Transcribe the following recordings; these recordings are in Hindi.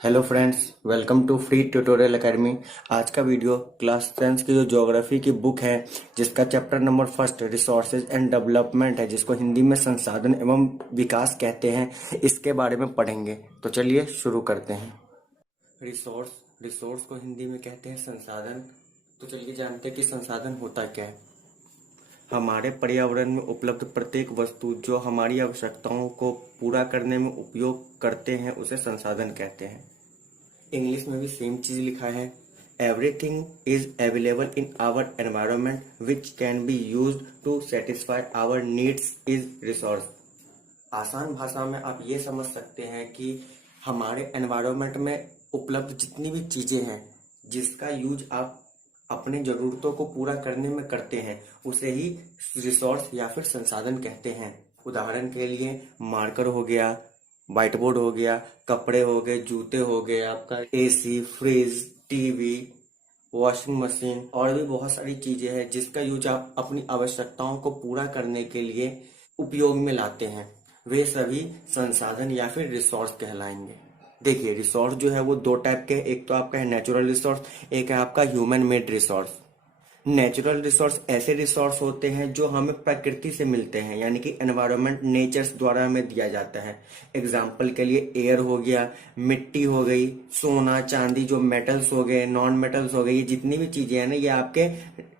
Hello friends, welcome to free tutorial academy. आज का वीडियो क्लास 10 की जो ज्योग्राफी की बुक है, जिसका chapter number first resources and development है, जिसको हिंदी में संसाधन एवं विकास कहते हैं, इसके बारे में पढ़ेंगे। तो चलिए शुरू करते हैं। रिसोर्स रिसोर्स को हिंदी में कहते हैं संसाधन। तो चलिए जानते हैं कि संसाधन होता क्या है। हमारे पर्यावरण में उपलब्ध प्रत्येक वस्तु जो हमारी आवश्यकताओं को पूरा करने में उपयोग करते हैं, उसे संसाधन कहते हैं। इंग्लिश में भी सेम चीज लिखा है। Everything is available in our environment which can be use to satisfy our needs is resource. आसान भाषा में आप ये समझ सकते हैं कि हमारे एनवायरमेंट में उपलब्ध जितनी भी चीजें हैं, जिसका यूज आप अपनी जरूरतों को पूरा करने में करते हैं, उसे ही रिसोर्स या फिर संसाधन कहते हैं। उदाहरण के लिए मार्कर हो गया, व्हाइट बोर्ड हो गया, कपड़े हो गए, जूते हो गए, आपका AC, fridge, TV, washing machine और भी बहुत सारी चीजें हैं जिसका यूज आप अपनी आवश्यकताओं को पूरा करने के लिए उपयोग में लाते हैं। वे सभी संसाधन या फिर रिसोर्स कहलाएंगे। देखिए, रिसोर्स जो है वो दो टाइप के हैं। एक तो आपका है नेचुरल रिसोर्स, एक है आपका human made resource. Natural resource ऐसे रिसोर्स होते हैं जो हमें प्रकृति से मिलते हैं, यानी कि एनवायरनमेंट, नेचर्स द्वारा हमें दिया जाता है। एग्जाम्पल के लिए एयर हो गया, मिट्टी हो गई, सोना चांदी, जो मेटल्स हो गए, नॉन मेटल्स हो गए, ये जितनी भी चीजें हैं ना, ये आपके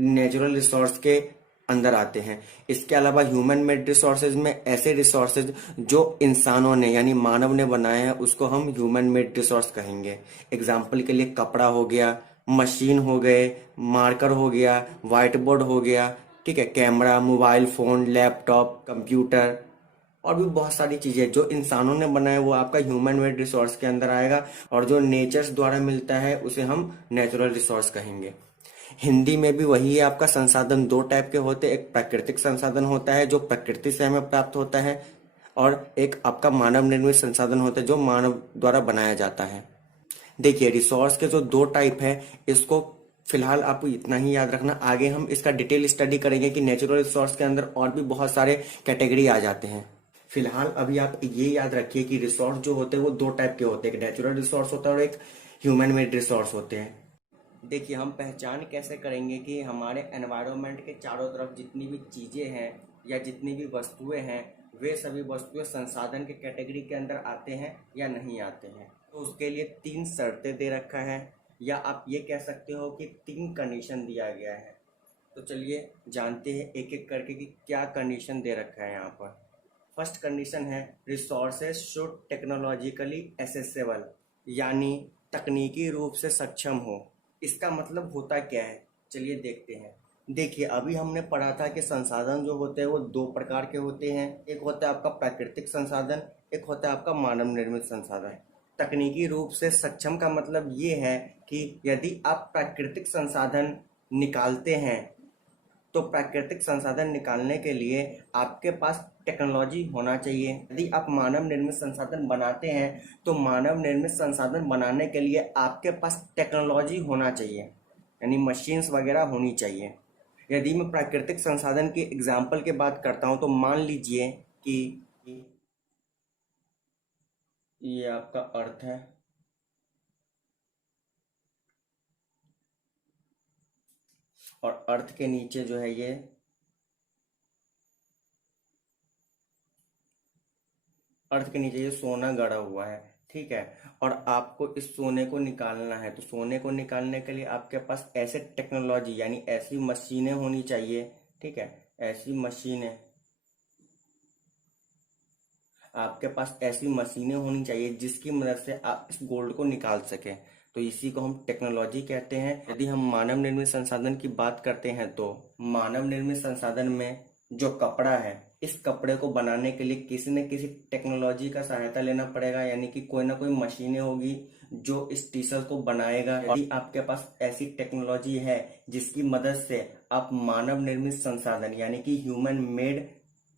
नेचुरल रिसोर्स के अंदर आते हैं। इसके अलावा ह्यूमन मेड रिसोर्सेज में ऐसे रिसोर्सेज जो इंसानों ने यानी मानव ने बनाए हैं, उसको हम ह्यूमन मेड रिसोर्स कहेंगे। एग्जाम्पल के लिए कपड़ा हो गया, मशीन हो गए, मार्कर हो गया, व्हाइट बोर्ड हो गया, ठीक है, camera, mobile phone, laptop, computer और भी बहुत सारी चीजें जो इंसानों ने बनाए, वो आपका ह्यूमन मेड रिसोर्स के अंदर आएगा। और जो नेचर्स द्वारा मिलता है उसे हम नेचुरल रिसोर्स कहेंगे। हिंदी में भी वही है। आपका संसाधन दो टाइप के होते हैं। एक प्राकृतिक संसाधन होता है जो प्रकृति से हमें प्राप्त होता है, और एक आपका मानव निर्मित संसाधन होता है जो मानव द्वारा बनाया जाता है। देखिए, रिसोर्स के जो दो टाइप है, इसको फिलहाल आपको इतना ही याद रखना। आगे हम इसका डिटेल स्टडी करेंगे कि नेचुरल रिसोर्स के अंदर और भी बहुत सारे कैटेगरी आ जाते हैं। फिलहाल अभी आप ये याद रखिए कि रिसोर्स जो होते हैं वो दो टाइप के होते हैं। एक नेचुरल रिसोर्स होता है और एक ह्यूमन मेड रिसोर्स होते हैं। देखिए, हम पहचान कैसे करेंगे कि हमारे एनवायरनमेंट के चारों तरफ जितनी भी चीजें हैं या जितनी भी वस्तुएं हैं, वे सभी वस्तुएं संसाधन के कैटेगरी के अंदर आते हैं या नहीं आते हैं। तो उसके लिए तीन शर्तें दे रखा है, या आप ये कह सकते हो कि तीन कंडीशन दिया गया है। तो चलिए जानते हैं एक एक करके कि क्या कंडीशन दे रखा है यहाँ पर। फर्स्ट कंडीशन है रिसोर्सेज शुड टेक्नोलॉजिकली एसेसेबल, यानी तकनीकी रूप से सक्षम हो। इसका मतलब होता क्या है, चलिए देखते हैं। देखिए, अभी हमने पढ़ा था कि संसाधन जो होते हैं वो दो प्रकार के होते हैं। एक होता है आपका प्राकृतिक संसाधन, एक होता है आपका मानव निर्मित संसाधन। तकनीकी रूप से सक्षम का मतलब ये है कि यदि आप प्राकृतिक संसाधन निकालते हैं, तो प्राकृतिक संसाधन निकालने के लिए आपके पास टेक्नोलॉजी होना चाहिए। यदि आप मानव निर्मित संसाधन बनाते हैं, तो मानव निर्मित संसाधन बनाने के लिए आपके पास टेक्नोलॉजी होना चाहिए, यानी मशीन्स वगैरह होनी चाहिए। यदि मैं प्राकृतिक संसाधन की एग्जाम्पल की बात करता हूँ, तो मान लीजिए कि ये आपका अर्थ है, और अर्थ के नीचे जो है ये अर्थ के नीचे ये सोना गड़ा हुआ है, ठीक है। और आपको इस सोने को निकालना है, तो सोने को निकालने के लिए आपके पास ऐसे टेक्नोलॉजी यानी ऐसी मशीनें होनी चाहिए, ठीक है। ऐसी मशीनें आपके पास ऐसी मशीनें होनी चाहिए जिसकी मदद से आप इस गोल्ड को निकाल सकें। तो इसी को हम टेक्नोलॉजी कहते हैं। यदि हम मानव निर्मित संसाधन की बात करते हैं, तो मानव निर्मित संसाधन में जो कपड़ा है, इस कपड़े को बनाने के लिए किसी न किसी टेक्नोलॉजी का सहायता लेना पड़ेगा, यानी कि कोई ना कोई मशीनें होगी जो इस टी शर्ट को बनाएगा। यदि आपके पास ऐसी टेक्नोलॉजी है जिसकी मदद से आप मानव निर्मित संसाधन यानी कि ह्यूमन मेड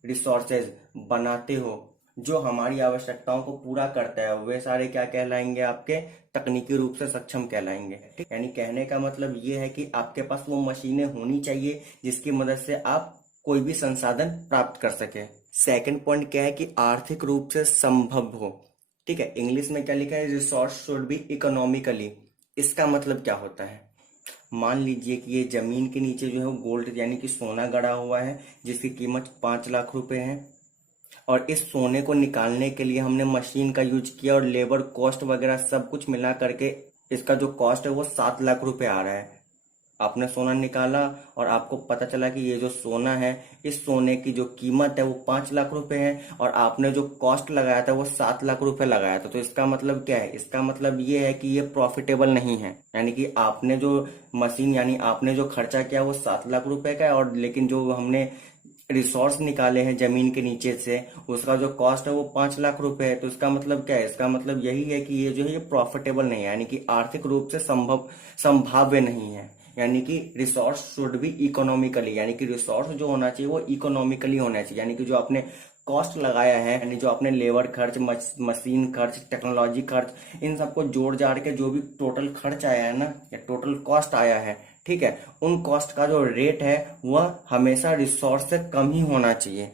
रिसोर्सेज बनाते हो जो हमारी आवश्यकताओं को पूरा करता है, वे सारे क्या कहलाएंगे, आपके तकनीकी रूप से सक्षम कहलाएंगे। ठीक, यानी कहने का मतलब ये है कि आपके पास वो मशीनें होनी चाहिए जिसकी मदद से आप कोई भी संसाधन प्राप्त कर सके। सेकंड पॉइंट क्या है कि आर्थिक रूप से संभव हो। ठीक है। इंग्लिश में क्या लिखा है, रिसोर्स शुड बी इकोनॉमिकली। इसका मतलब क्या होता है, मान लीजिए कि ये जमीन के नीचे जो है वो गोल्ड यानी कि सोना गड़ा हुआ है जिसकी कीमत 5 लाख रुपए है, और इस सोने को निकालने के लिए हमने मशीन का यूज किया और लेबर कॉस्ट वगैरह सब कुछ मिला करके इसका जो कॉस्ट है वो 7 लाख रुपए आ रहा है। आपने सोना निकाला और आपको पता चला कि ये जो सोना है, इस सोने की जो कीमत है वो 5 लाख रुपए है और आपने जो कॉस्ट लगाया था वो 7 लाख रुपए लगाया था। तो इसका मतलब क्या है, इसका मतलब ये है कि ये प्रॉफिटेबल नहीं है। यानी कि आपने जो मशीन यानी आपने जो खर्चा किया वो 7 लाख रुपए का है, और लेकिन जो हमने रिसोर्स निकाले हैं जमीन के नीचे से उसका जो कॉस्ट है वो 5 लाख रुपए है। तो इसका मतलब क्या है, इसका मतलब यही है कि ये जो है ये प्रॉफिटेबल नहीं है, यानी कि आर्थिक रूप से संभाव्य नहीं है। यानी कि रिसोर्स शुड बी इकोनॉमिकली, यानी कि रिसोर्स जो होना चाहिए वो इकोनॉमिकली होना चाहिए। यानी कि जो आपने कॉस्ट लगाया है, यानी जो आपने लेबर खर्च, मशीन खर्च, टेक्नोलॉजी खर्च, इन सबको जोड़ जाड़ के जो भी टोटल खर्च आया है ना, या टोटल कॉस्ट आया है, ठीक है, उन कॉस्ट का जो रेट है वह हमेशा रिसोर्स से कम ही होना चाहिए।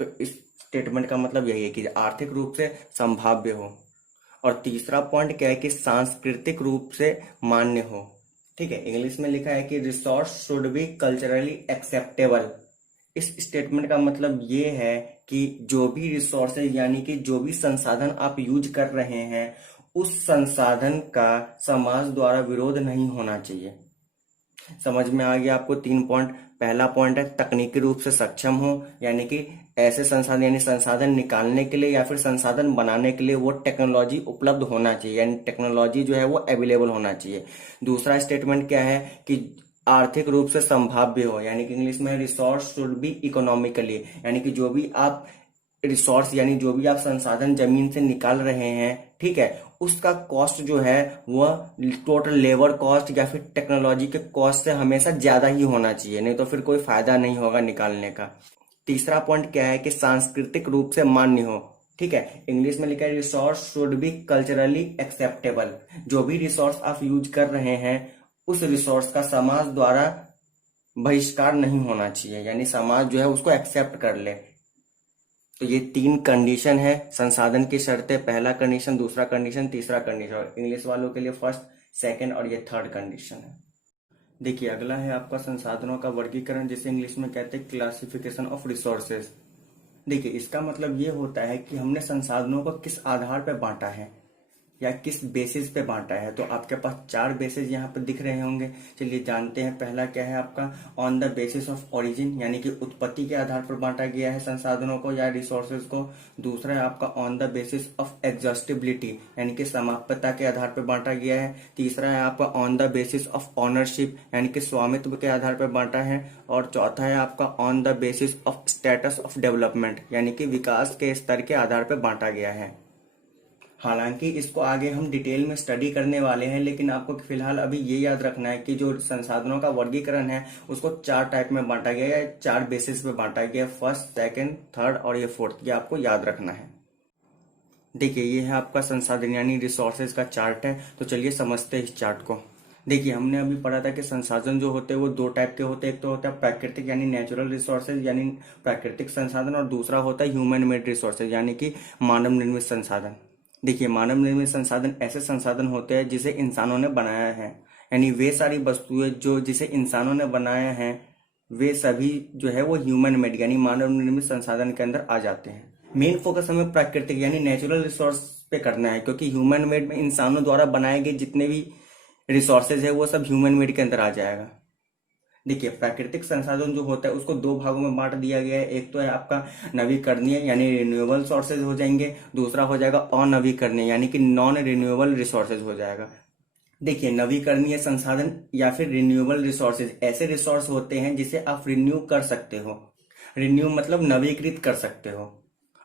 तो इस स्टेटमेंट का मतलब यही है कि आर्थिक रूप से संभाव्य हो। और तीसरा पॉइंट क्या है कि सांस्कृतिक रूप से मान्य हो। ठीक है, इंग्लिश में लिखा है कि resource should be culturally acceptable. इस स्टेटमेंट का मतलब ये है कि जो भी रिसोर्सेज यानी कि जो भी संसाधन आप यूज कर रहे हैं उस संसाधन का समाज द्वारा विरोध नहीं होना चाहिए। समझ में आ गया आपको 3 पॉइंट। पहला पॉइंट है तकनीकी रूप से सक्षम हो, यानी कि ऐसे संसाधन यानी संसाधन निकालने के लिए या फिर संसाधन बनाने के लिए वो टेक्नोलॉजी उपलब्ध होना चाहिए, यानी टेक्नोलॉजी जो है वो अवेलेबल होना चाहिए। दूसरा स्टेटमेंट क्या है कि आर्थिक रूप से संभाव्य हो, यानी कि इंग्लिश में रिसोर्स शुड बी इकोनॉमिकली, यानी कि जो भी आप रिसोर्स यानी जो भी आप संसाधन जमीन से निकाल रहे हैं, ठीक है, उसका कॉस्ट जो है वह टोटल लेबर कॉस्ट या फिर टेक्नोलॉजी के कॉस्ट से हमेशा ज्यादा ही होना चाहिए, नहीं तो फिर कोई फायदा नहीं होगा निकालने का। तीसरा पॉइंट क्या है कि सांस्कृतिक रूप से मान्य हो। ठीक है, इंग्लिश में लिखा है resource should be culturally acceptable. जो भी रिसोर्स आप यूज कर रहे हैं उस रिसोर्स का समाज द्वारा बहिष्कार नहीं होना चाहिए, यानी समाज जो है उसको एक्सेप्ट कर ले। तो ये 3 कंडीशन है संसाधन की शर्तें, पहला कंडीशन, दूसरा कंडीशन, तीसरा कंडीशन, और इंग्लिश वालों के लिए फर्स्ट, सेकंड और ये थर्ड कंडीशन है। देखिए अगला है आपका संसाधनों का वर्गीकरण, जिसे इंग्लिश में कहते हैं क्लासिफिकेशन ऑफ रिसोर्सेज। देखिए इसका मतलब ये होता है कि हमने संसाधनों को किस आधार पर बांटा है या किस बेसिस पे बांटा है। तो आपके पास 4 बेसिस यहाँ पर दिख रहे होंगे। चलिए जानते हैं। पहला क्या है आपका, on the basis of origin, यानी कि उत्पत्ति के आधार पर बांटा गया है संसाधनों को या रिसोर्सेज को। दूसरा है आपका on the basis of exhaustibility, यानी कि समाप्यता के आधार पर बांटा गया है। तीसरा है आपका on the basis of ownership, यानी कि स्वामित्व के आधार पर बांटा है। और चौथा है आपका on the basis of status of development, यानी कि विकास के स्तर के आधार पर बांटा गया है। हालांकि इसको आगे हम डिटेल में स्टडी करने वाले हैं, लेकिन आपको फिलहाल अभी ये याद रखना है कि जो संसाधनों का वर्गीकरण है उसको 4 टाइप में बांटा गया है, 4 बेसिस पे बांटा गया है, फर्स्ट, सेकंड, थर्ड और ये फोर्थ। ये आपको याद रखना है। देखिए ये है आपका संसाधन यानी रिसोर्सेज का चार्ट है। तो चलिए समझते हैं इस चार्ट को। देखिए हमने अभी पढ़ा था कि संसाधन जो होते हैं वो 2 टाइप के होते हैं। एक तो होता है प्राकृतिक यानी नेचुरल रिसोर्सेज यानी प्राकृतिक संसाधन, और दूसरा होता है ह्यूमन मेड रिसोर्सेज यानी कि मानव निर्मित संसाधन। देखिए मानव निर्मित संसाधन ऐसे संसाधन होते हैं जिसे इंसानों ने बनाया है, यानी वे सारी वस्तुएं जो जिसे इंसानों ने बनाया है वे सभी जो है वो ह्यूमन मेड यानी मानव निर्मित संसाधन के अंदर आ जाते हैं। मेन फोकस हमें प्राकृतिक यानी नेचुरल रिसोर्स पे करना है, क्योंकि ह्यूमन मेड में इंसानों द्वारा बनाए गए जितने भी रिसोर्सेज है वो सब ह्यूमन मेड के अंदर आ जाएगा। देखिए प्राकृतिक संसाधन जो होता है उसको 2 भागों में बांट दिया गया है। एक तो है आपका नवीकरणीय यानी रिन्यूएबल सोर्सेज हो जाएंगे, दूसरा हो जाएगा अनवीकरणीय यानी कि नॉन रिन्यूएबल रिसोर्सेज हो जाएगा। देखिए नवीकरणीय संसाधन या फिर रिन्यूएबल रिसोर्सेज ऐसे रिसोर्स होते हैं जिसे आप रिन्यू कर सकते हो। रिन्यू मतलब नवीकृत कर सकते हो।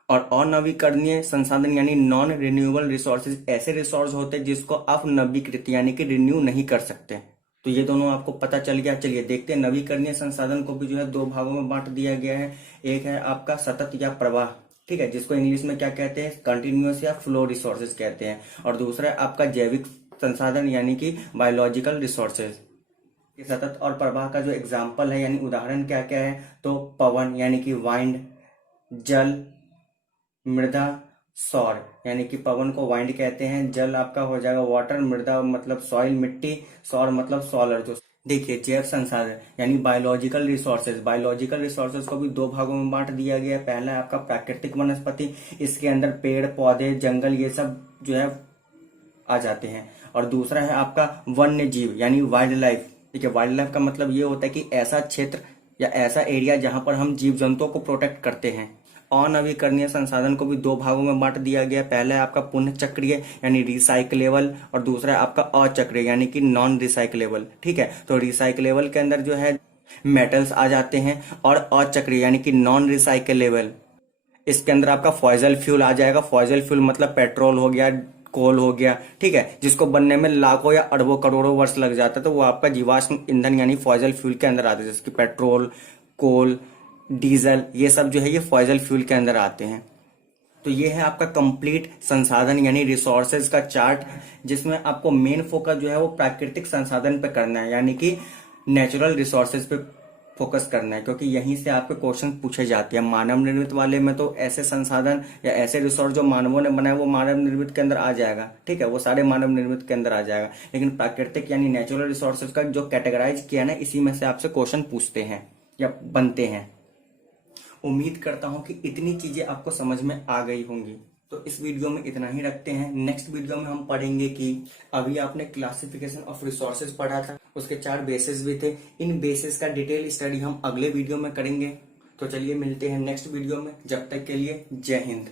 और अनवीकरणीय संसाधन यानी नॉन रिन्यूएबल रिसोर्सेज ऐसे रिसोर्स होते हैं जिसको आप नवीकृत यानी कि रिन्यू नहीं कर सकते। तो ये दोनों आपको पता चल गया। चलिए देखते हैं नवीकरणीय संसाधन को भी जो है 2 भागों में बांट दिया गया है। एक है आपका सतत या प्रवाह, ठीक है, जिसको इंग्लिश में क्या कहते हैं, कंटिन्यूअस या फ्लो रिसोर्सेज कहते हैं। और दूसरा है आपका जैविक संसाधन यानी कि बायोलॉजिकल रिसोर्सेज। सतत और प्रवाह का जो एग्जाम्पल है यानी उदाहरण क्या क्या है, तो पवन यानी कि वाइंड, जल, मृदा, सौर यानी कि पवन को वाइंड कहते हैं। जल आपका हो जाएगा वाटर, मृदा मतलब सॉइल मिट्टी, सौर मतलब सोलर। जो देखिए जैव संसाधन यानी बायोलॉजिकल रिसोर्सेज, बायोलॉजिकल रिसोर्सेज को भी दो भागों में बांट दिया गया है। पहला है आपका प्राकृतिक वनस्पति, इसके अंदर पेड़ पौधे जंगल ये सब जो है आ जाते हैं। और दूसरा है आपका वन्य जीव यानी वाइल्ड लाइफ। ठीक है, वाइल्ड लाइफ का मतलब ये होता है कि ऐसा क्षेत्र या ऐसा एरिया जहां पर हम जीव जंतुओं को प्रोटेक्ट करते हैं। अनवीकरणीय संसाधन को भी दो भागों में बांट दिया गया। पहला है आपका पुनः चक्रीय यानी रिसाइकलेबल, और दूसरा है आपका अचक्रीय यानी कि नॉन रिसाइकलेबल। ठीक है, तो रिसाइकलेबल के अंदर जो है मेटल्स आ जाते हैं, और अचक्रीय यानी कि नॉन रिसाइकलेबल इसके अंदर आपका फॉसिल फ्यूल आ जाएगा। फॉसिल फ्यूल मतलब पेट्रोल हो गया, कोल हो गया। ठीक है, जिसको बनने में लाखों या अरबों करोड़ों वर्ष लग जाता है, तो वो आपका जीवाश्म ईंधन यानी फॉसिल फ्यूल के अंदर आता है। जैसे कि पेट्रोल, कोल, डीजल ये सब जो है ये फॉसिल फ्यूल के अंदर आते हैं। तो ये है आपका कंप्लीट संसाधन यानी रिसोर्सेज का चार्ट, जिसमें आपको मेन फोकस जो है वो प्राकृतिक संसाधन पे करना है, यानी कि नेचुरल रिसोर्सेज पे फोकस करना है, क्योंकि यहीं से आपके क्वेश्चन पूछे जाते हैं। मानव निर्मित वाले में तो ऐसे संसाधन या ऐसे रिसोर्स जो मानवों ने बनाए वो मानव निर्मित के अंदर आ जाएगा। ठीक है, वो सारे मानव निर्मित के अंदर आ जाएगा। लेकिन प्राकृतिक यानी नेचुरल रिसोर्सेज का जो कैटेगराइज किया ना, इसी में से आपसे क्वेश्चन पूछते हैं या बनते हैं। उम्मीद करता हूं कि इतनी चीजें आपको समझ में आ गई होंगी। तो इस वीडियो में इतना ही रखते हैं। नेक्स्ट वीडियो में हम पढ़ेंगे कि अभी आपने क्लासिफिकेशन ऑफ रिसोर्सेज पढ़ा था, उसके 4 बेसिस भी थे। इन बेसिस का डिटेल स्टडी हम अगले वीडियो में करेंगे। तो चलिए मिलते हैं नेक्स्ट वीडियो में, जब तक के लिए जय हिंद।